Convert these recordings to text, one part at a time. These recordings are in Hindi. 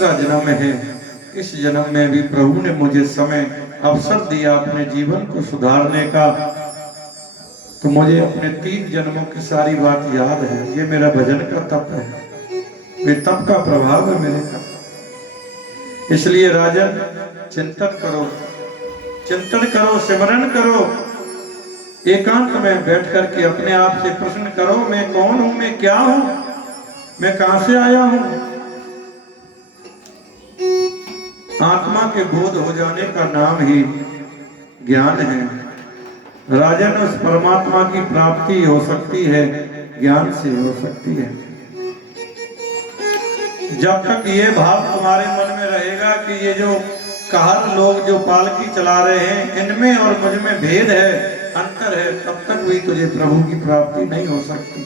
तीसरा जन्म है। इस जन्म में भी प्रभु ने मुझे समय अवसर दिया अपने जीवन को सुधारने का, तो मुझे अपने 3 जन्मों की सारी बात याद है। ये मेरा भजन का तप है, ये तप का प्रभाव है मेरे का। इसलिए राजन, चिंतन करो, चिंतन करो, सिमरन करो, एकांत में बैठ करके अपने आप से प्रश्न करो, मैं कौन हूं, मैं क्या हूं, मैं कहां से आया हूं। आत्मा के बोध हो जाने का नाम ही ज्ञान है। राजन, उस परमात्मा की प्राप्ति हो सकती है ज्ञान से हो सकती है। जब तक ये भाव तुम्हारे मन में रहेगा कि ये जो कहर लोग जो पालकी चला रहे हैं इनमें और मुझ में भेद है, अंतर है, तब तक भी तुझे प्रभु की प्राप्ति नहीं हो सकती।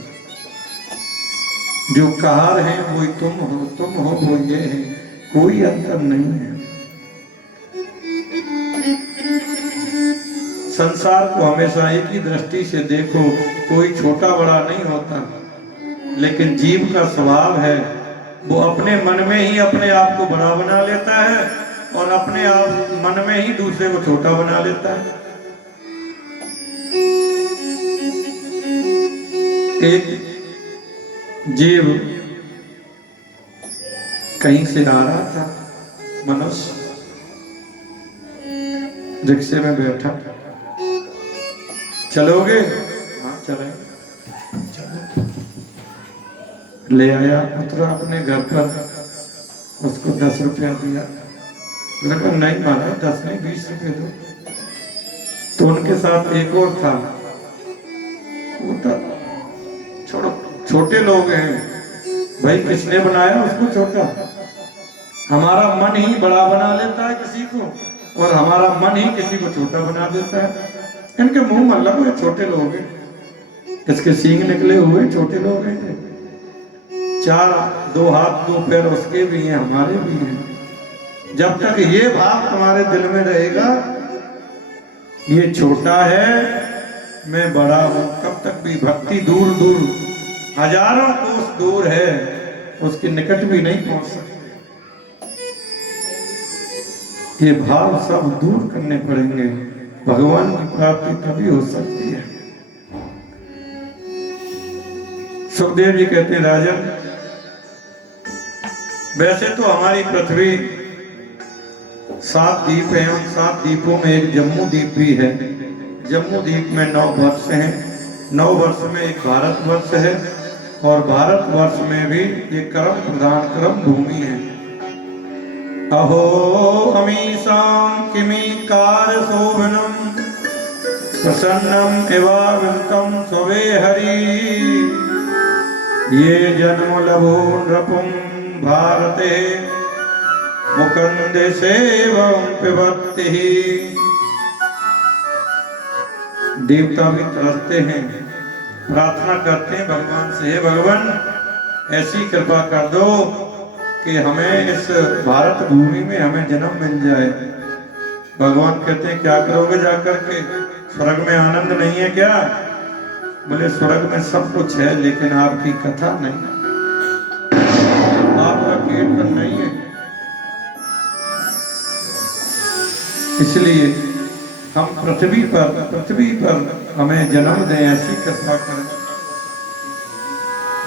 जो कहर है वही तुम हो वो ये है, कोई अंतर नहीं है। संसार को हमेशा एक ही दृष्टि से देखो, कोई छोटा बड़ा नहीं होता, लेकिन जीव का स्वभाव है वो अपने मन में ही अपने आप को बड़ा बना लेता है और अपने आप मन में ही दूसरे को छोटा बना लेता है। एक जीव कहीं से आ रहा था, मनुष्य रिक्शे में बैठा, चलोगे? हाँ चलेंगे। ले आया, उतरा अपने घर पर, उसको 10 रुपया दिया। लगा नहीं महाराज 10 नहीं 20 रुपये दो। तो उनके साथ एक और था, वो था छोड़ो, छोटे लोग हैं भाई, किसने बनाया उसको छोटा? हमारा मन ही बड़ा बना लेता है किसी को और हमारा मन ही किसी को छोटा बना देता है। इनके मुंह में लग हुए छोटे लोग हैं, इसके सींग निकले हुए छोटे लोग हैं, 2 हाथ 2 पैर उसके भी हैं हमारे भी हैं। जब तक ये भाव तुम्हारे दिल में रहेगा ये छोटा है मैं बड़ा हूं, तब तक भी भक्ति दूर दूर हजारों कोस दूर है, उसके निकट भी नहीं पहुंच सकते। ये भाव सब दूर करने पड़ेंगे, भगवान की प्राप्ति तभी हो सकती है। सुखदेव जी कहते हैं राजन, वैसे तो हमारी पृथ्वी 7 द्वीप हैं, उन 7 द्वीपों में एक जम्मू द्वीप भी है। जम्मू द्वीप में 9 वर्ष हैं, 9 वर्ष में एक भारत वर्ष है और भारत वर्ष में भी ये कर्म प्रधान कर्म भूमि है। अहो अमीशां किमी कार्य शोभनम प्रसन्नम एवावितम स्वे हरि, ये जन्म लभो नृपुं भारते मुकुंद सेवं पिबत्ति। देवता भी तरसते हैं, प्रार्थना करते हैं भगवान से, हे भगवान ऐसी कृपा कर दो कि हमें इस भारत भूमि में हमें जन्म मिल जाए। भगवान कहते हैं क्या करोगे जाकर के, स्वर्ग में आनंद नहीं है क्या? बोले स्वर्ग में सब कुछ है लेकिन आपकी कथा नहीं, आपका कीर्तन नहीं है, इसलिए हम पृथ्वी पर हमें जन्म दें, ऐसी कृपा करें।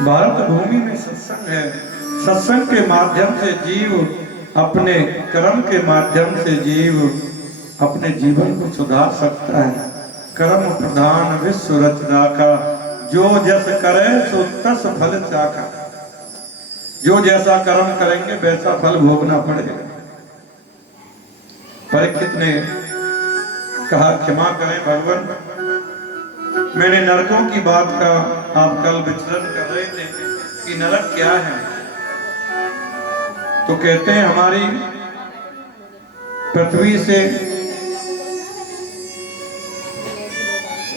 भारत भूमि में सत्संग है, सत्संग के माध्यम से जीव अपने कर्म के माध्यम से जीव अपने जीवन को सुधार सकता है। कर्म प्रधान विश्व रचना का, जो जस करे सो तस फल चाखा। जो जैसा कर्म करेंगे वैसा फल भोगना पड़ेगा। परीक्षित ने कहा क्षमा करें भगवान, मैंने नरकों की बात का आप कल विचरण कर रहे थे कि नरक क्या है, तो कहते हैं हमारी पृथ्वी से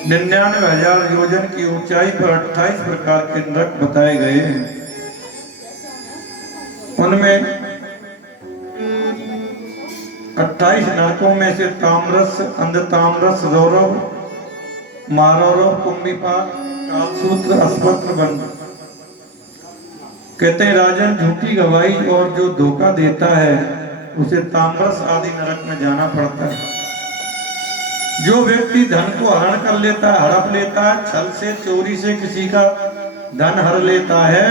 99,000 योजन की ऊंचाई पर 28 प्रकार के नरक बताए गए हैं। उनमें 28 नरकों में से ताम्रस, अंधताम्रस, रौरव, मारौरव, कुंभिपाक, कालसूत्र, अस्वत्र, बंध, कहते हैं राजन, झूठी गवाही और जो धोखा देता है उसे ताम्रस आदि नरक में जाना पड़ता है। जो व्यक्ति धन को हरण कर लेता है, हड़प लेता है, छल से चोरी से किसी का धन हर लेता है,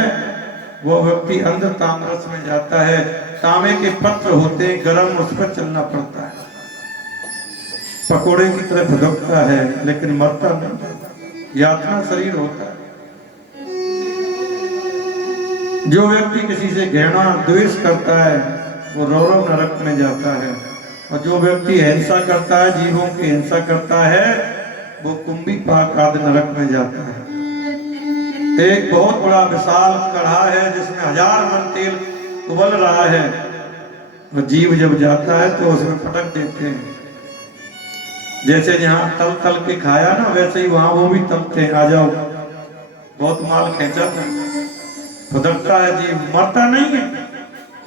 वो व्यक्ति अंध ताम्रस में जाता है। तांबे के पत्र होते हैं गरम, उस पर चलना पड़ता है, पकोड़े की तरह भुगकता है लेकिन मरता नहीं, यातना शरीर होता है। जो व्यक्ति किसी से घृणा द्वेष करता है वो रौरव नरक में जाता है, और जो व्यक्ति हिंसा करता है, जीवों की हिंसा करता है, वो कुंभी पाक आदि नरक में जाता है। एक बहुत बड़ा विशाल कढ़ा है जिसमें 1000 मन तेल उबल रहा है, और जीव जब जाता है तो उसमें पटक देते हैं। जैसे जहाँ तल तल के खाया ना, वैसे ही वहां वो भी तलते हैं, आ जाओ, बहुत माल खींचा था, फदकता है जीव, मरता नहीं है,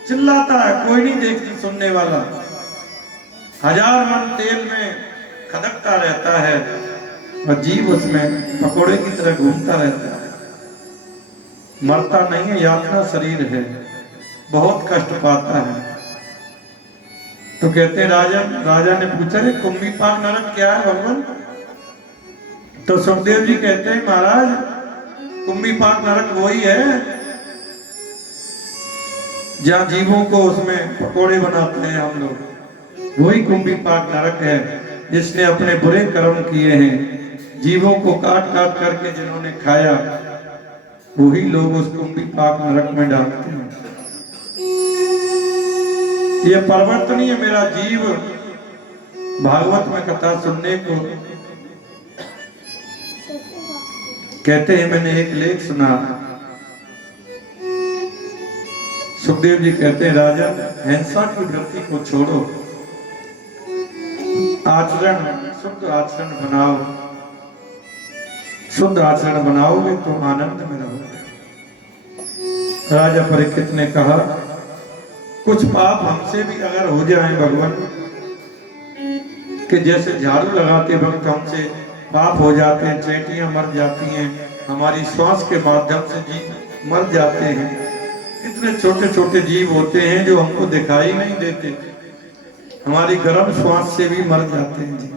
चिल्लाता है, कोई नहीं देखते सुनने वाला, 1000 मन तेल में खदकता रहता है, और जीव उसमें पकोड़े की तरह घूमता रहता है, मरता नहीं है, यातना शरीर है, बहुत कष्ट पाता है। तो कहते हैं राजा ने पूछा कि कुंभी पाक नरक क्या है भगवान? तो सुखदेव जी कहते हैं महाराज, कुंभी पाक नरक वही है जहाँ जीवों को उसमें पकोड़े बनाते हैं हम लोग, वही कुंभी पाक नरक है। जिसने अपने बुरे कर्म किए हैं, जीवों को काट काट करके जिन्होंने खाया, वही लोग उस कुंभी पाक नरक में डालते हैं। ये परिवर्तनीय है मेरा जीव भागवत में कथा सुनने को। कहते हैं मैंने एक लेख सुना, सुखदेव जी कहते हैं राजन, हिंसा की वृत्ति को छोड़ो, आचरण शुद्ध आचरण बनाओ, शुद्ध आचरण बनाओगे तो आनंद में रहोगे। राजा परीक्षित ने कहा, कुछ पाप हमसे भी अगर हो जाएं भगवान, कि जैसे झाड़ू लगाते वक्त हमसे पाप हो जाते हैं, चेंटियां मर जाती हैं, हमारी श्वास के माध्यम से जीव मर जाते हैं, इतने छोटे छोटे जीव होते हैं जो हमको दिखाई नहीं देते, हमारी गर्म श्वास से भी मर जाते हैं जी।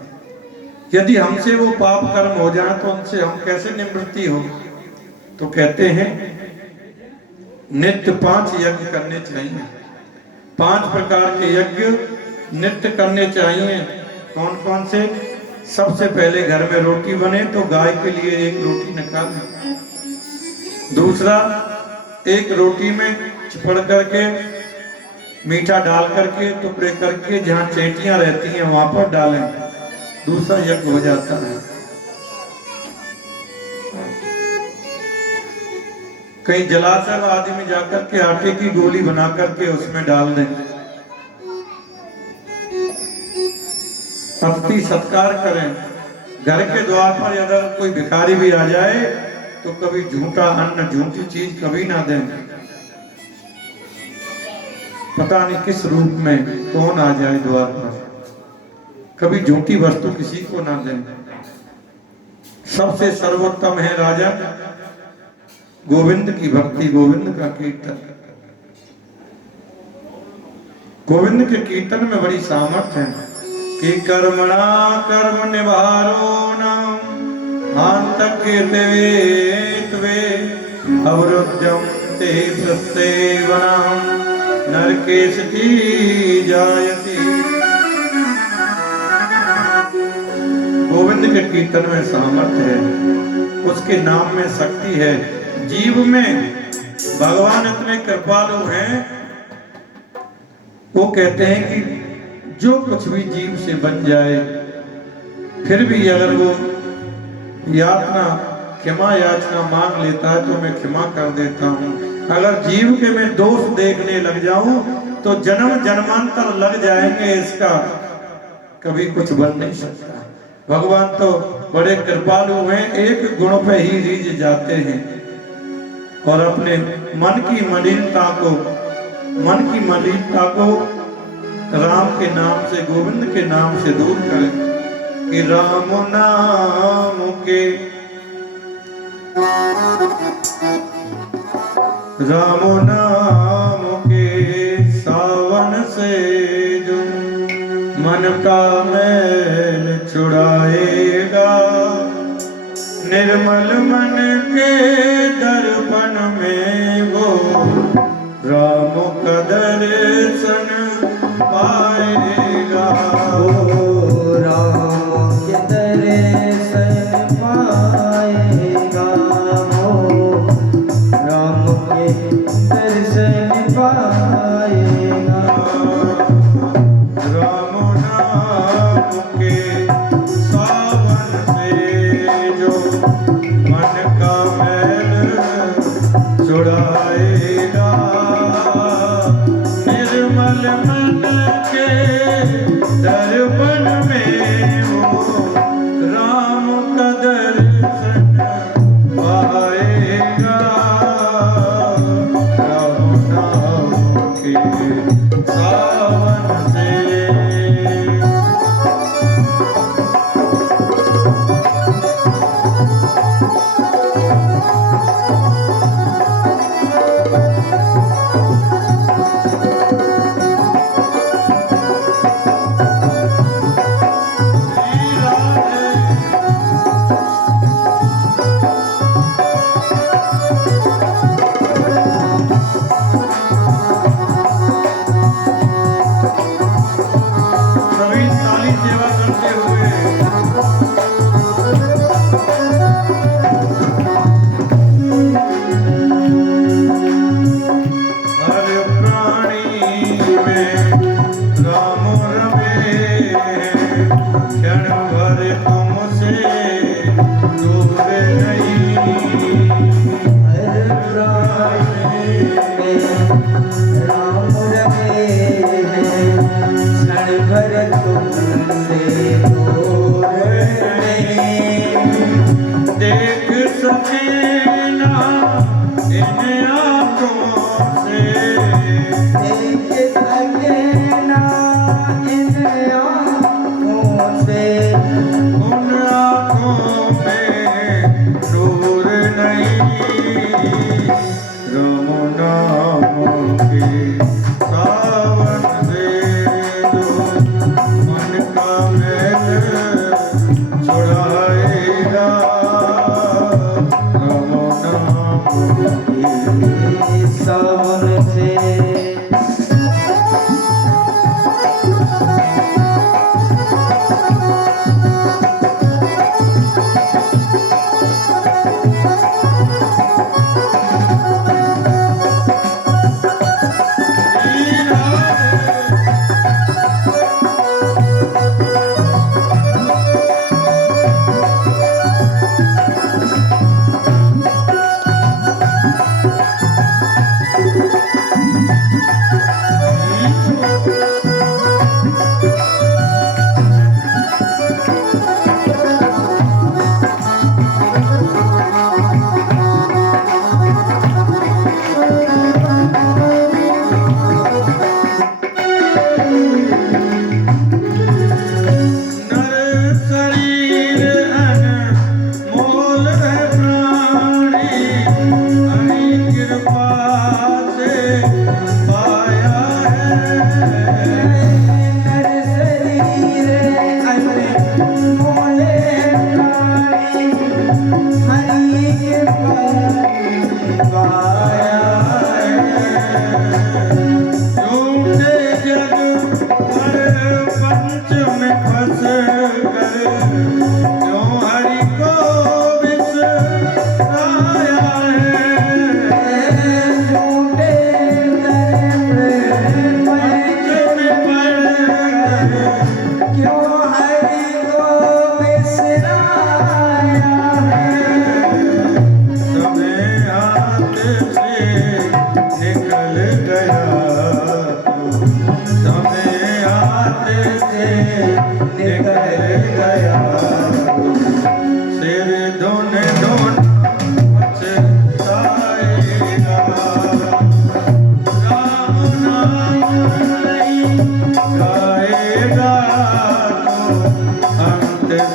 यदि हमसे वो पाप कर्म हो जाए तो उनसे हम कैसे निवृत्ति हो? तो कहते हैं नित्य 5 यज्ञ करने चाहिए, 5 प्रकार के यज्ञ नित्य करने चाहिए। कौन कौन से? सबसे पहले घर में रोटी बने तो गाय के लिए 1 रोटी निकालें। दूसरा, 1 रोटी में चिपड़ करके मीठा डाल करके टुकड़े करके जहाँ चेटियां रहती हैं वहां पर डालें, दूसरा यज्ञ हो जाता है। कहीं जलाशय आदि में जाकर के आटे की गोली बना करके उसमें डाल दें। अतिथि सत्कार करें। घर के द्वार पर अगर कोई भिखारी भी आ जाए तो कभी झूठा अन्न, झूठी चीज कभी ना दें। पता नहीं किस रूप में कौन आ जाए द्वार पर, कभी झूठी वस्तु किसी को ना दें। सबसे सर्वोत्तम है राजा गोविंद की भक्ति, गोविंद का कीर्तन। गोविंद के कीर्तन में बड़ी सामर्थ्य है कि कर्मणा कर्म निवारो नाम हांतकेतवे अवरुद्धं ते प्रसेवनाम नरकेशति जायति। गोविंद के कीर्तन में सामर्थ्य है, उसके नाम में शक्ति है। जीव में भगवान इतने कृपालु हैं, वो कहते हैं कि जो कुछ भी जीव से बन जाए, फिर भी अगर वो यातना क्षमा याचना मांग लेता है तो मैं क्षमा कर देता हूँ। अगर जीव के मैं दोष देखने लग जाऊं तो जन्म जन्मांतर लग जाएंगे, इसका कभी कुछ बन नहीं सकता। भगवान तो बड़े कृपालु हैं, एक गुण पे ही रीझ जाते हैं और अपने मन की मलिनता को राम के नाम से, गोविंद के नाम से दूर करें कि राम नाम के राम नाम के सावन से जो मन का मैल छुड़ाएगा, निर्मल मन के दर्पण में वो राम का दर्शन पाएगा। ओ राम के दर्शन पाएगा, ओ राम के दर्शन पाएगा। राम नाम के सावन से जो मन का मैल छुड़ाएगा, निर्मल मन के दर्पण में वो राम का दर्शन पाएगा। राम नाम के सावन से सभी साली सेवा करते हुए हर प्राणी में राम रमे, क्षण भर तुमसे दूर नहीं। हर प्राणी में राम रमे, क्षण भर तुमसे दूर नहीं। देख सके ना इन आँखों से, देख सके ना इन आँखों से, उन आँखों में नूर नहीं। राम नाम के सावन से जो मन का मैल छुड़ाएगा, राम नाम के सावन से।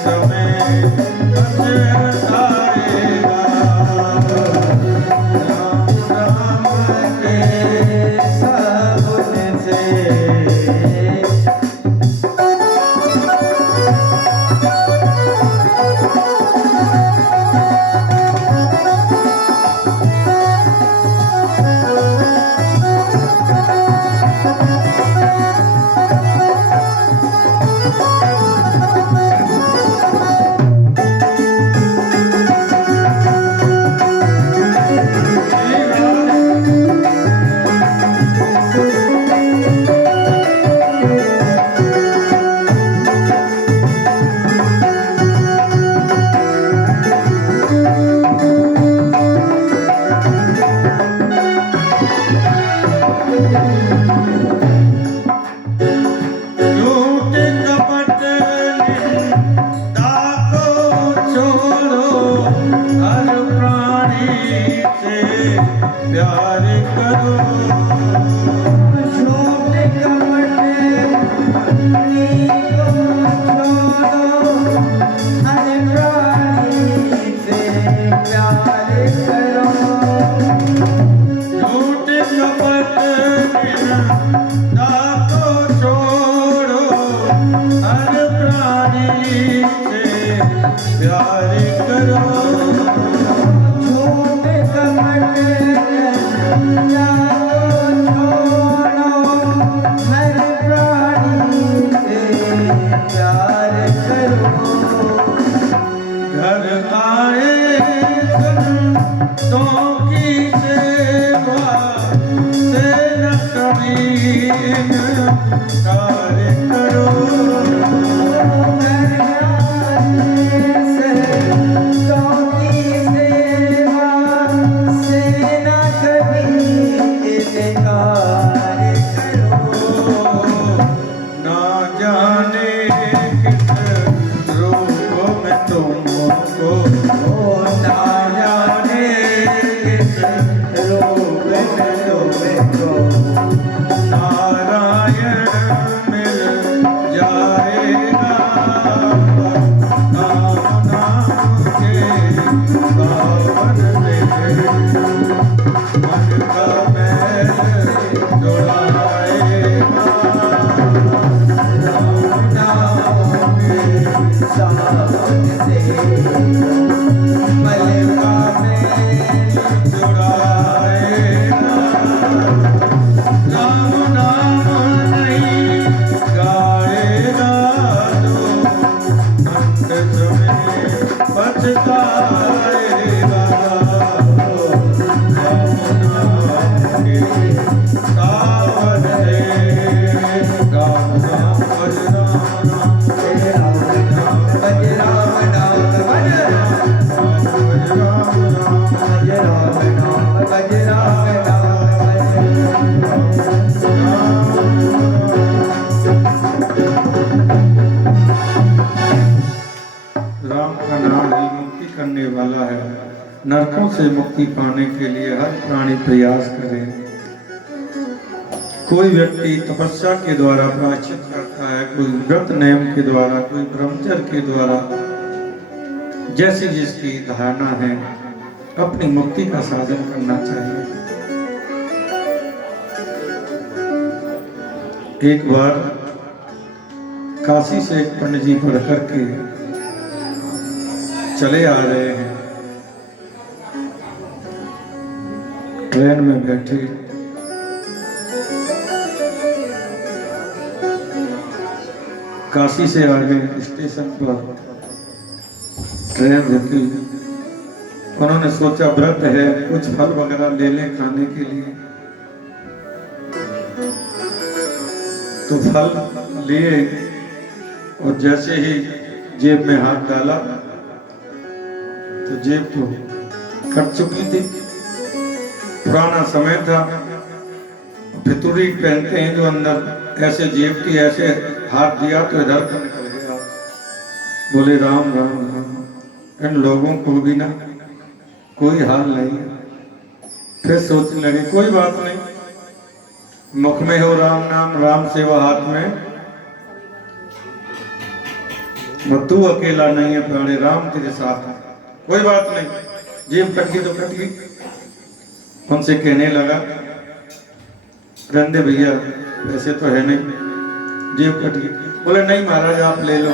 समय झूठ कपट निंदा को छोड़ो, हर प्राणी से प्यार करो। झूठ कपट को छोड़ो, हर प्राणी से प्यार करो। झूठ कपट निंदा को छोड़ो, हर प्राणी से प्यार करो। झूठ कपट छोड़ो, हर प्राणी से प्यार करो। घर आए संतों की सेवा से न कभी इनकार करो। घर आए संतों की सेवा से न कभी इनकार करो। ना जाने किस रूप में तुमको, ना जाने किस रूप में तुमको नारायण मिल जाएगा। नाम नाम के पावन में मन का मैल छुड़ाएगा। राम नाम के सावन से मल का मैल छुड़ाएगा। राम नाम नहीं गाएगा तो अंत में पछताएगा। राम नाम के सावन से राम नाम भज राम नाम भज राम नाम भज राम नाम भज राम नाम भज राम नाम भज राम नाम राम का नाम ही मुक्ति करने वाला है। नरकों से मुक्ति पाने के लिए हर प्राणी प्रयास करे। कोई व्यक्ति तपस्या के द्वारा प्रायश्चित करता है, कोई व्रत नियम के द्वारा, कोई ब्रह्मचर्य के द्वारा, जैसी जिसकी धारणा है अपनी मुक्ति का साधन करना चाहिए। एक बार काशी से एक पंडित जी पढ़ करके चले आ रहे हैं, ट्रेन में बैठे, काशी से आगे स्टेशन पर ट्रेन रुकी। उन्होंने सोचा व्रत है, कुछ फल वगैरह ले लें खाने के लिए, तो फल लिए और जैसे ही जेब में हाथ डाला तो जेब तो कट चुकी थी। पुराना समय था, फितूरी पहनते हैं जो अंदर, ऐसे जेब की ऐसे हाथ दिया तो इधर को निकल गया। बोले राम राम राम, इन लोगों को भी ना कोई हाल नहीं है। फिर सोचने लगे कोई बात नहीं, मुख में हो राम नाम, राम सेवा हाथ में, तू अकेला नहीं है प्राणी, राम तेरे साथ है, कोई बात नहीं। जेब कट गई तो कट गई। उनसे कहने लगा, रंदे भैया पैसे तो है नहीं, जेब कट गई। बोले नहीं महाराज आप ले लो,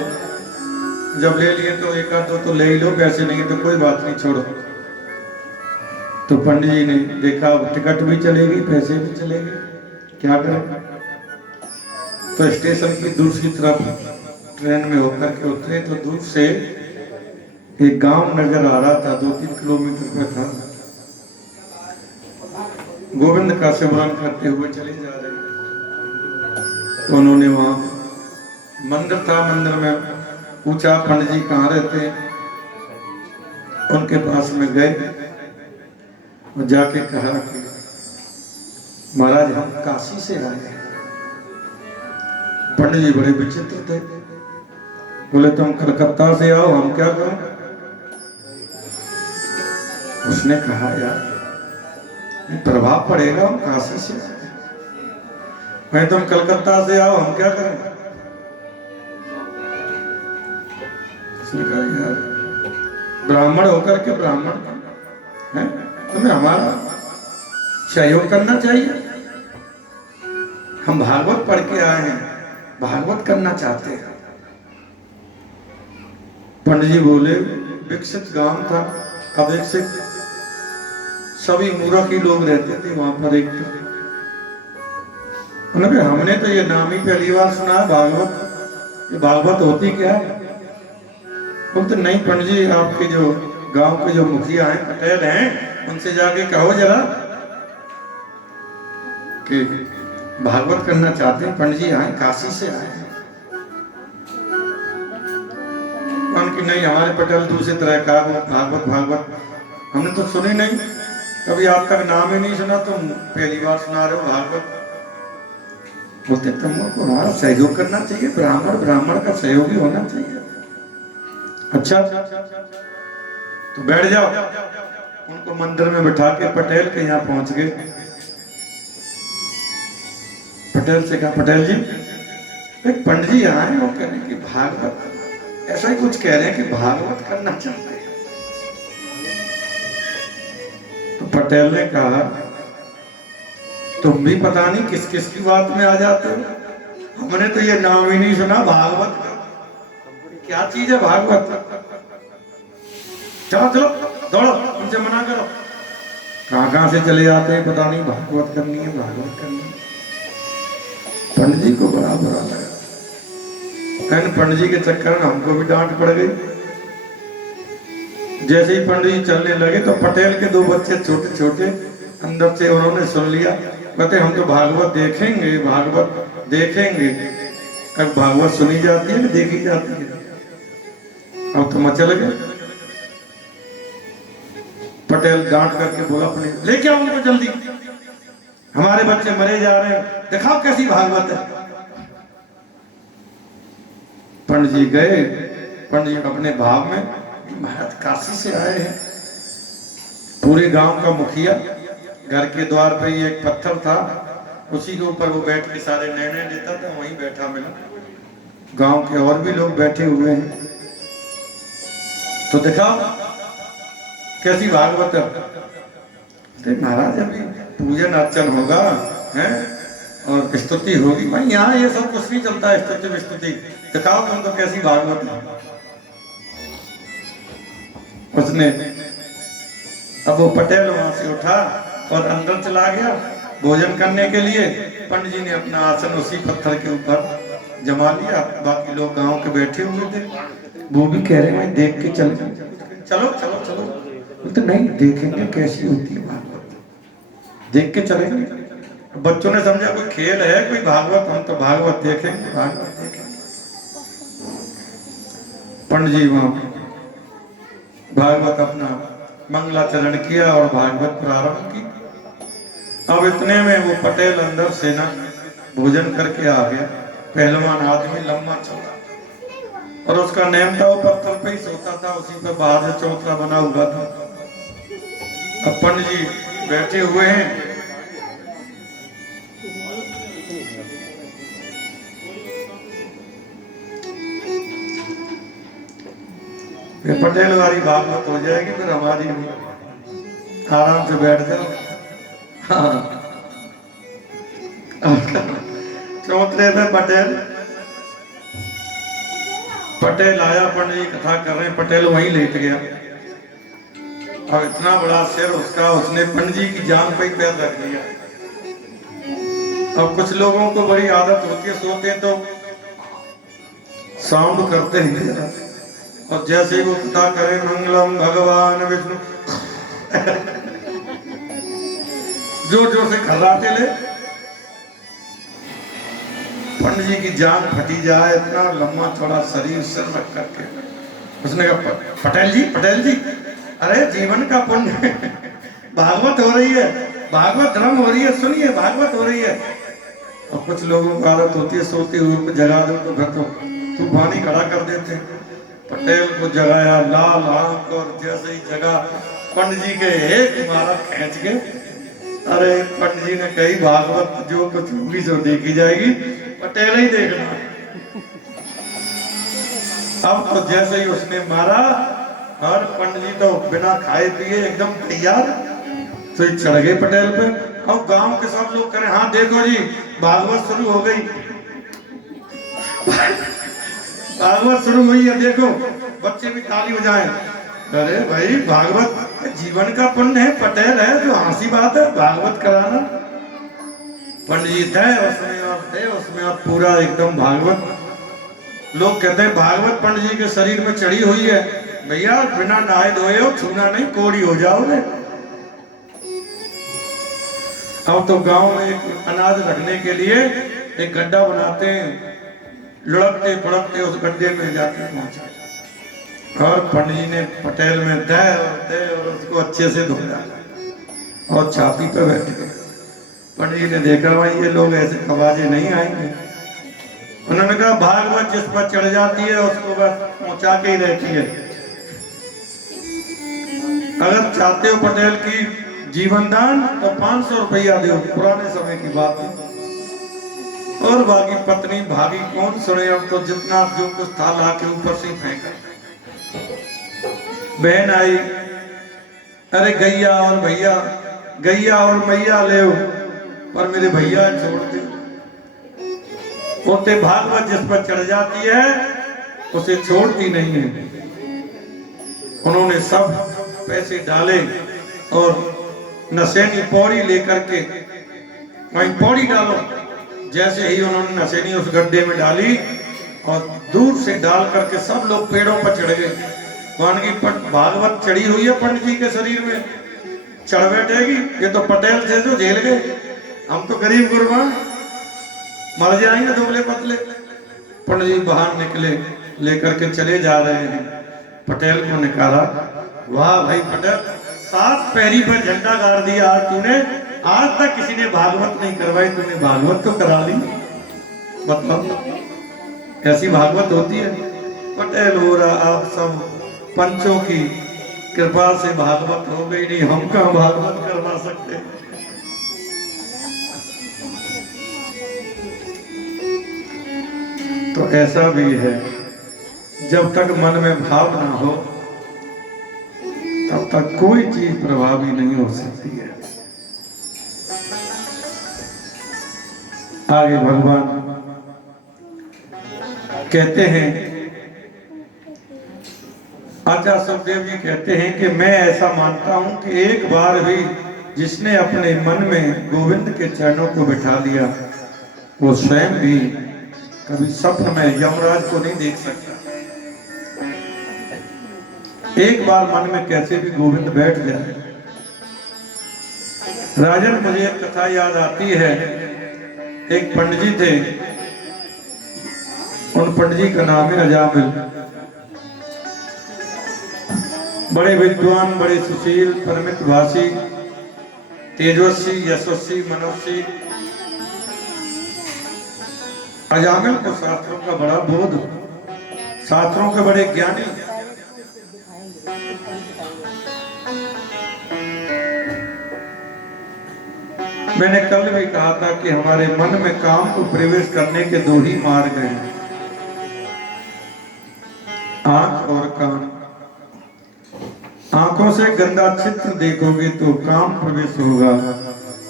जब ले लिए तो एक आध दो तो ले ही लो, पैसे नहीं है तो कोई बात नहीं छोड़ो। तो पंडित जी ने देखा अब टिकट भी चलेगी पैसे भी चलेंगे, क्या करें। तो स्टेशन की दूसरी तरफ ट्रेन में होकर के उतरे तो दूर से एक गांव नजर आ रहा था, 2-3 किलोमीटर पर था। गोविंद का सिमरन करते हुए चले जा रहे। तो उन्होंने वहां मंदिर था, मंदिर में पूछा पंडित जी कहाँ रहते हैं। उनके पास में गए और जाके कहा कि महाराज हम काशी से आए हैं। पंडित जी बड़े विचित्र थे, बोले तुम कलकत्ता से आओ हम क्या करें। उसने कहा यार प्रभाव पड़ेगा, हम काशी से मैं, तुम कलकत्ता से आओ हम क्या करें। उसने कहा यार ब्राह्मण होकर के ब्राह्मण हैं, तुम्हें हमारा सहयोग करना चाहिए। हम भागवत पढ़ के आए हैं, भागवत करना चाहते हैं। पंडित जी बोले विकसित गांव था, अविकसित, सभी मूर्ख ही लोग रहते थे वहां पर। एक उन्होंने हमने तो ये नाम ही पहली बार सुना है भागवत, ये भागवत होती क्या है। बोलते नहीं पंडित जी आपके जो गांव के जो मुखिया हैं पटेल हैं उनसे जाके कहो जरा कि भागवत करना चाहते हैं, पंडित जी आए काशी से आए हैं। उनकी नहीं हमारे पटेल दूसरी तरह का भागवत भागवत हमने तो सुनी नहीं, कभी आज तक नाम ही नहीं सुना, तुम पहली बार सुना रहे हो भागवत। बोलते तुमको हमारा सहयोग करना चाहिए, ब्राह्मण ब्राह्मण का सहयोगी होना चाहिए। अच्छा तो बैठ जाओ। उनको मंदिर में बिठा के पटेल के यहाँ पहुंच गए। पटेल से कहा पटेल जी एक पंडित जी आए वो कहने की भागवत, ऐसा ही कुछ कह रहे हैं कि भागवत करना चाहते हैं। तो पटेल ने कहा तुम भी पता नहीं किस किस की बात में आ जाते हो, हमने तो ये नाम ही नहीं सुना भागवत का, क्या चीज है भागवत। चलो चलो दौड़ो, उनसे मना करो। कहां से चले जाते हैं पता नहीं, भागवत करनी है भागवत करनी है। पंडित जी को बड़ा बुरा लगा, पंडित जी के चक्कर में हमको भी डांट पड़ गई। जैसे ही पंडित जी चलने लगे तो पटेल के 2 बच्चे छोटे छोटे अंदर से उन्होंने सुन लिया, कहते हम तो भागवत देखेंगे भागवत देखेंगे। अब भागवत सुनी जाती है कि देखी जाती है, अब तो मचे लगे। पटेल डांट करके बोला अपने लेके आओ उनको जल्दी, हमारे बच्चे मरे जा रहे हैं, दिखाओ कैसी भागवत है। पंडित जी गए, पंडित जी अपने भाव में महाराज काशी से आए हैं। पूरे गांव का मुखिया, घर के द्वार पे ही एक पत्थर था, उसी के ऊपर वो बैठ के सारे निर्णय लेता था, वहीं बैठा मिला। गांव के और भी लोग बैठे हुए हैं, तो दिखाओ कैसी भागवत है। महाराज अभी पूजन अर्चन होगा है और स्तुति होगी, भाई यहाँ ये सब कुछ नहीं चलता है, स्तुति विस्तुति, दिखाओ तुम तो कैसी भागवत है। उसने अब वो पटेल वहां से उठा और अंदर चला गया भोजन करने के लिए। पंडित जी ने अपना आसन उसी पत्थर के ऊपर जमा लिया, बाकी लोग गांव के बैठे हुए थे, वो भी कह रहे हैं देख के चलो चलो चलो चलो। बोलते नहीं देखेंगे कैसी होती है भागवत, देख के चलेंगे। बच्चों ने समझा कोई खेल है कोई भागवत, हम तो भागवत देखेंगे भागवत देखेंगे। पंडित जी वहां भागवत अपना मंगलाचरण किया और भागवत प्रारंभ की। अब इतने में वो पटेल अंदर से ना भोजन करके आ गया, पहलवान आदमी लंबा चौड़ा, और उसका नेम था वो पत्थर पे ही सोता था, उसी पे बाहर से चौतरा बना हुआ था। अब पंडित जी बैठे हुए हैं, पटेल वाली भागवत हो जाएगी फिर हमारी आराम से बैठ जाओ। हाँ उतरे थे पटेल। पटेल आया, पंडित जी कथा कर रहे हैं, पटेल वहीं लेट गया। अब इतना बड़ा सिर उसका, उसने पंडित जी की जान पे पैर रख दिया। अब कुछ लोगों को बड़ी आदत होती है, सोते हैं तो साउंड करते हैं, और जैसे ही वो कथा करें मंगलम भगवान विष्णु जोर जोर से खर्राटे ले, पंडित जी की जान फटी जाए। इतना लंबा चौड़ा शरीर, सिर रख करके उसने कहा, पटेल जी, अरे जीवन का पुण्य भागवत हो रही है, भागवत धर्म हो रही है, सुनिए भागवत हो रही है। और कुछ लोगों को आदत होती है सोते हुए जगा दो तो घर तो तूफानी खड़ा कर देते हैं। पटेल को जगाया, लाल आंख, और जैसे ही जगा पंडित जी के एक मारा खींच के। अरे पंडित जी ने कही, भागवत जो कुछ होगी जो देखी जाएगी, पटेल ही देखना। अब तो जैसे ही उसने मारा, और पंडित जी तो बिना खाए पिए एकदम तैयार, तो चढ़ गए पटेल पे। और गांव के सब लोग करें, हाँ देखो जी भागवत शुरू हो गई, भागवत शुरू हुई है, देखो बच्चे भी ताली हो जाए। अरे भाई भागवत जीवन का पुण्य है, पटेल है जो हंसी बात है भागवत कराना। पंडित जी थे उसमें और पूरा एकदम भागवत। लोग कहते हैं भागवत पंडित जी के शरीर में चढ़ी हुई है। भैया बिना नहाए धोए हो छूना नहीं, कोड़ी हो जाओगे। अब तो गांव में एक अनाज रखने के लिए एक गड्ढा बनाते हैं, लुढ़कते फुढ़कते उस गड्ढे में जाके पहुंचा, और पंडित जी ने पटेल में दे और उसको अच्छे से धोया और छाती पे बैठ गए। पंडित जी ने देखा भाई ये लोग ऐसे खवाजे नहीं आएंगे। उन्होंने कहा भागवत जिस पर चढ़ जाती है उसको बस पहुंचा के ही रहती है। अगर चाहते हो पटेल की जीवन दान तो 500 रुपया दो, पुराने समय की बात है। और बाकी पत्नी भागी कौन सुने, अब तो जितना जो कुछ था ला के ऊपर से फेंका। बहन आई, अरे गैया और भैया, गैया और मैया ले, पर मेरे भैया छोड़ दे। उसे भागवत जिस पर चढ़ जाती है उसे छोड़ती नहीं है। उन्होंने सब पैसे डाले और नशेनी पौड़ी लेकर के वहीं पौड़ी डालो। जैसे ही उन्होंने नशेनी उस गड्ढे में डाली और दूर से डाल करके सब लोग पेड़ों पर चढ़ गए। मान की भागवत चढ़ी हुई है पंडित जी के शरीर में, चढ़ बैठेगी। ये तो पटेल थे जो झेल गए, हम तो गरीब गुरबा मर जाएंगे दुबले पतले। पंडित जी बाहर निकले, लेकर के चले जा रहे हैं। पटेल को निकाला, वाह भाई पटेल, 7 पैरी पर झंडा गाड़ दिया आज तूने। आज तक किसी ने भागवत नहीं करवाई, तूने भागवत तो करा ली। मतलब ऐसी भागवत होती है। पटेल हो रहा, आप सब पंचों की कृपा से भागवत हो गई, नहीं हम कहाँ भागवत करवा सकते। तो ऐसा भी है, जब तक मन में भाव ना हो तब तक कोई चीज प्रभावी नहीं हो सकती है। आगे भगवान कहते हैं, आचार्य सुखदेव जी कहते हैं कि मैं ऐसा मानता हूं कि एक बार भी जिसने अपने मन में गोविंद के चरणों को बिठा लिया वो स्वयं भी कभी स्वप्न में यमराज को नहीं देख सकता। एक बार मन में कैसे भी गोविंद बैठ जाए। राजन, मुझे एक कथा याद आती है। एक पंडित जी थे, उन पंडित जी का नाम है अजामिल। बड़े विद्वान, बड़े सुशील, परमित भाषी, तेजस्वी, यशस्वी, मनस्वी। अजामिल को शास्त्रों का बड़ा बोध, शास्त्रों के बड़े ज्ञानी। मैंने कल भी कहा था कि हमारे मन में काम को प्रवेश करने के 2 ही मार्ग हैं, आंख और कान। आंखों से गंदा चित्र देखोगे तो काम प्रवेश होगा,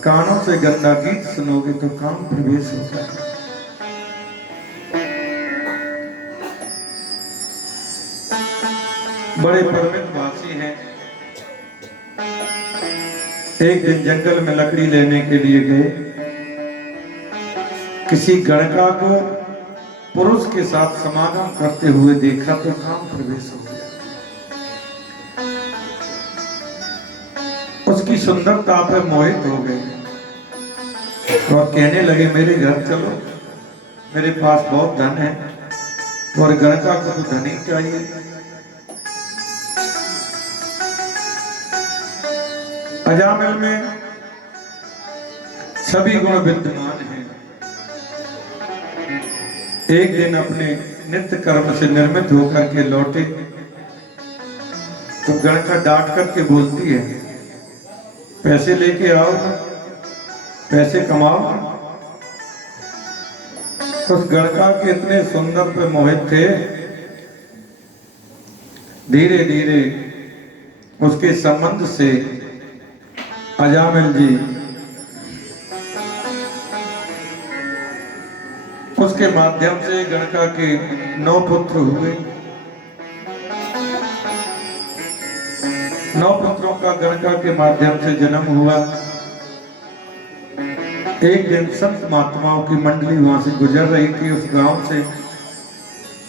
कानों से गंदा गीत सुनोगे तो काम प्रवेश होगा। बड़े परमितभाषी हैं। एक दिन जंगल में लकड़ी लेने के लिए गए, किसी गणका को पुरुष के साथ समागम करते हुए देखा तो काम प्रवेश हो गया। उसकी सुंदरता पर मोहित हो गए और कहने लगे मेरे घर चलो, मेरे पास बहुत धन है। और गणका को तो धन ही चाहिए। अजामिल में सभी गुण विद्यमान हैं। एक दिन अपने नित्य कर्म से निर्मित होकर के लौटे तो गणका डांट करके बोलती है, पैसे लेके आओ, पैसे कमाओ। उस गणका के इतने सुंदर पे मोहित थे, धीरे धीरे उसके संबंध से अजामिल जी उसके माध्यम से गणका के 9 पुत्र हुए। 9 पुत्रों का गणका के माध्यम से जन्म हुआ। एक दिन संत महात्माओं की मंडली वहां से गुजर रही थी उस गांव से,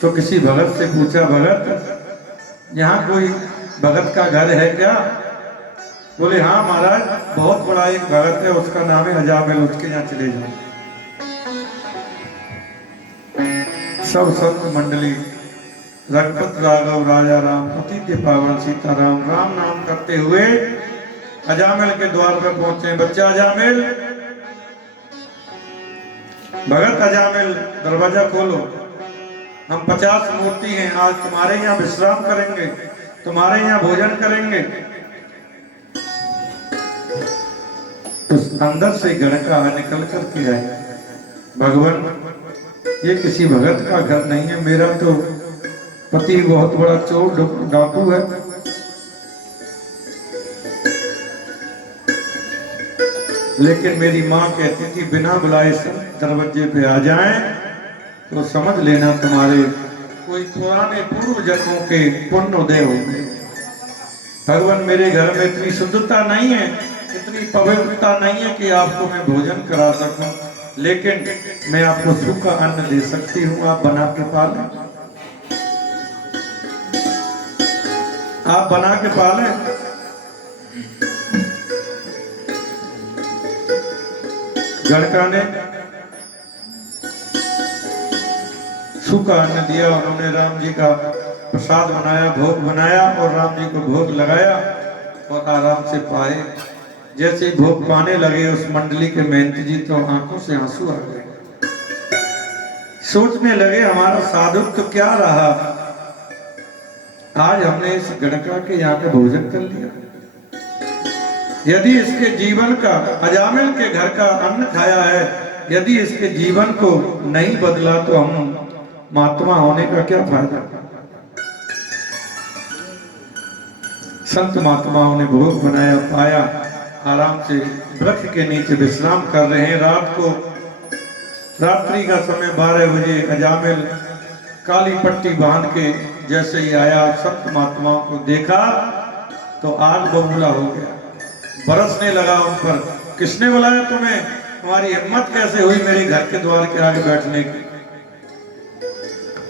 तो किसी भगत से पूछा, भगत यहाँ कोई भगत का घर है क्या? बोले हाँ महाराज, बहुत बड़ा एक भगत है, उसका नाम है अजामिल, उसके यहाँ चले जाओ। सब संत मंडली रघुपत राघव राजा राम पतित पावन सीताराम राम नाम करते हुए अजामिल के द्वार पर पहुंचे। बच्चा अजामिल, भगत अजामिल, दरवाजा खोलो, हम 50 मूर्ति हैं, आज तुम्हारे यहाँ विश्राम करेंगे, तुम्हारे यहाँ भोजन करेंगे। तो अंदर से गणका निकल करके आए, भगवान ये किसी भगत का घर नहीं है, मेरा तो पति बहुत बड़ा चोर डाकू है। लेकिन मेरी माँ कहती थी बिना बुलाए दरवाजे पे आ जाएं तो समझ लेना तुम्हारे कोई पुराने पूर्व जन्मों के पुण्य उदय होंगे। भगवान मेरे घर में इतनी शुद्धता नहीं है, इतनी पवित्रता नहीं है कि आपको मैं भोजन करा सकूं, लेकिन मैं आपको सूखा अन्न दे सकती हूँ, आप बना के पालें, आप बना के पालें। गणका ने सूखा अन्न दिया, उन्होंने राम जी का प्रसाद बनाया, भोग बनाया और राम जी को भोग लगाया और आराम से पाए। जैसे ही भोग पाने लगे उस मंडली के महंत जी तो आंखों से आंसू आ गए, सोचने लगे हमारा साधुत्व तो क्या रहा, आज हमने इस गणका के यहाँ पे भोजन कर लिया। यदि इसके जीवन का, अजामिल के घर का अन्न खाया है, यदि इसके जीवन को नहीं बदला तो हम महात्मा होने का क्या फायदा। संत महात्माओं ने भोग बनाया, पाया, आराम से वृक्ष के नीचे विश्राम कर रहे हैं। रात को, रात्रि का समय 12 बजे अजामिल काली पट्टी बांध के जैसे ही आया, संत महात्माओं को देखा तो आग बबूला हो गया, बरसने लगा उन पर। किसने बुलाया तुम्हें? तुम्हारी हिम्मत कैसे हुई मेरे घर के द्वार के आगे बैठने की?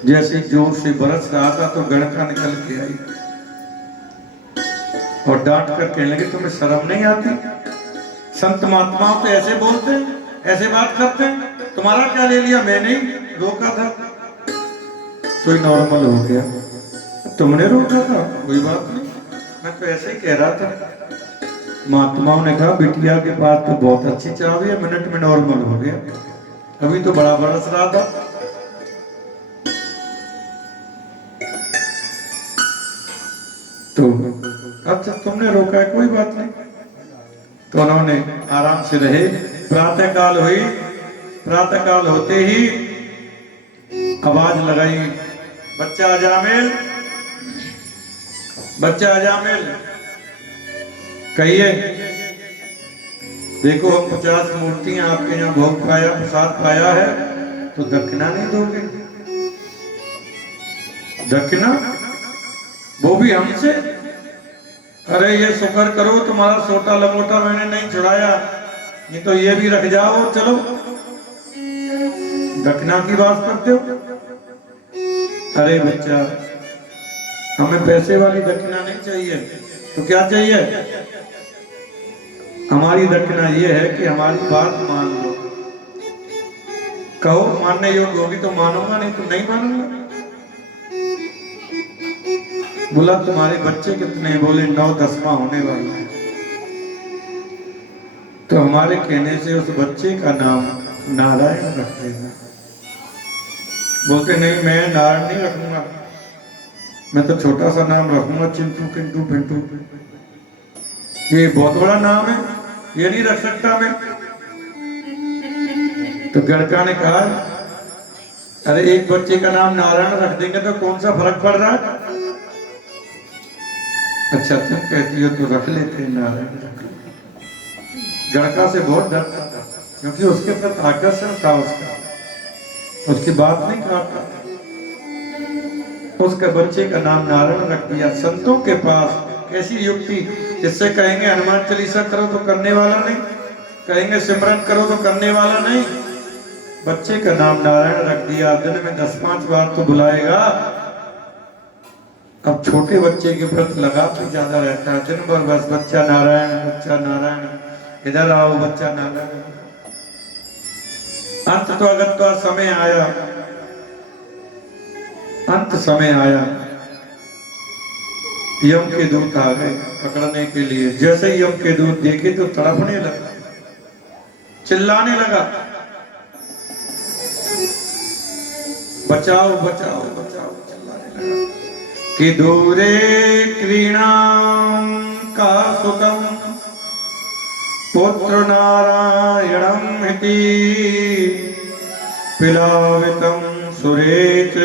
जैसे जोर से बरस रहा था तो गणका निकल के आई और डांट कर कहने लगे तुम्हें शर्म नहीं आती? संत महात्माओं तो ऐसे बोलते हैं, ऐसे बात करते हैं, तुम्हारा क्या ले लिया? मैंने ही रोका था। कोई नॉर्मल हो गया, तुमने रोका था, कोई बात नहीं, मैं तो ऐसे ही कह रहा था। महात्माओं ने कहा बिटिया के पास तो बहुत अच्छी चाबी है, मिनट में नॉर्मल हो गया, अभी तो बड़ा बरस रहा था। तो अच्छा तुमने रोका है, कोई बात नहीं। तो उन्होंने आराम से रहे। प्रातः काल हुई, प्रातः काल होते ही आवाज लगाई, बच्चा अजामिल, बच्चा अजामिल, कहिए देखो हम 50 मूर्तियां आपके यहाँ भोग पाया, प्रसाद पाया है, तो दक्षिणा नहीं दोगे? दक्षिणा वो भी हमसे। अरे ये शुक्र करो तुम्हारा छोटा लंगोटा मैंने नहीं छुड़ाया, नहीं तो ये भी रख जाओ। चलो दक्षिणा की बात करते हो। अरे बच्चा, हमें पैसे वाली दक्षिणा नहीं चाहिए, तो क्या चाहिए? हमारी दक्षिणा ये है कि हमारी बात मान लो। कहो मानने योग्य होगी तो मानूंगा, नहीं तो नहीं मानूंगा। बोला तुम्हारे बच्चे कितने? बोले 9-10वां होने वाला है। तो हमारे कहने से उस बच्चे का नाम नारायण रख देना। बोलते नहीं, मैं नारायण नहीं रखूंगा, मैं तो छोटा सा नाम रखूंगा, चिंटू किंटू पिंटू। ये बहुत बड़ा नाम है, ये नहीं रख सकता मैं। तो गड़का ने कहा अरे एक बच्चे का नाम नारायण रख देंगे तो कौन सा फर्क पड़ रहा है? अच्छा तुम कहती हो तो रख लेते हैं, नारायण रख लो। गड़का से बहुत डरता था, क्योंकि उसके प्रति आकर्षण था उसका, उसकी बात नहीं काटता। उसके बच्चे का नाम नारायण रख दिया। संतों के पास कैसी युक्ति, जिससे कहेंगे हनुमान चालीसा करो तो करने वाला नहीं, कहेंगे सिमरन करो तो करने वाला नहीं। बच्चे का नाम नारायण रख दिया। दिन में 10-5 बार तो बुलाएगा। अब छोटे बच्चे के प्रति लगाव भी ज्यादा रहता है। दिन भर बस बच्चा नारायण, बच्चा नारायण, इधर आओ बच्चा नारायण। अंत तो अगर तो समय आया, अंत समय आया, यम के दूत आ गए पकड़ने के लिए। जैसे ही यम के दूत देखे तो तड़पने लगा, चिल्लाने लगा, बचाओ बचाओ बचाओ, चिल्लाने लगा कि दूरे क्रीणाम का सुतम पुत्र नारायणम इति पिलावितम सुरेच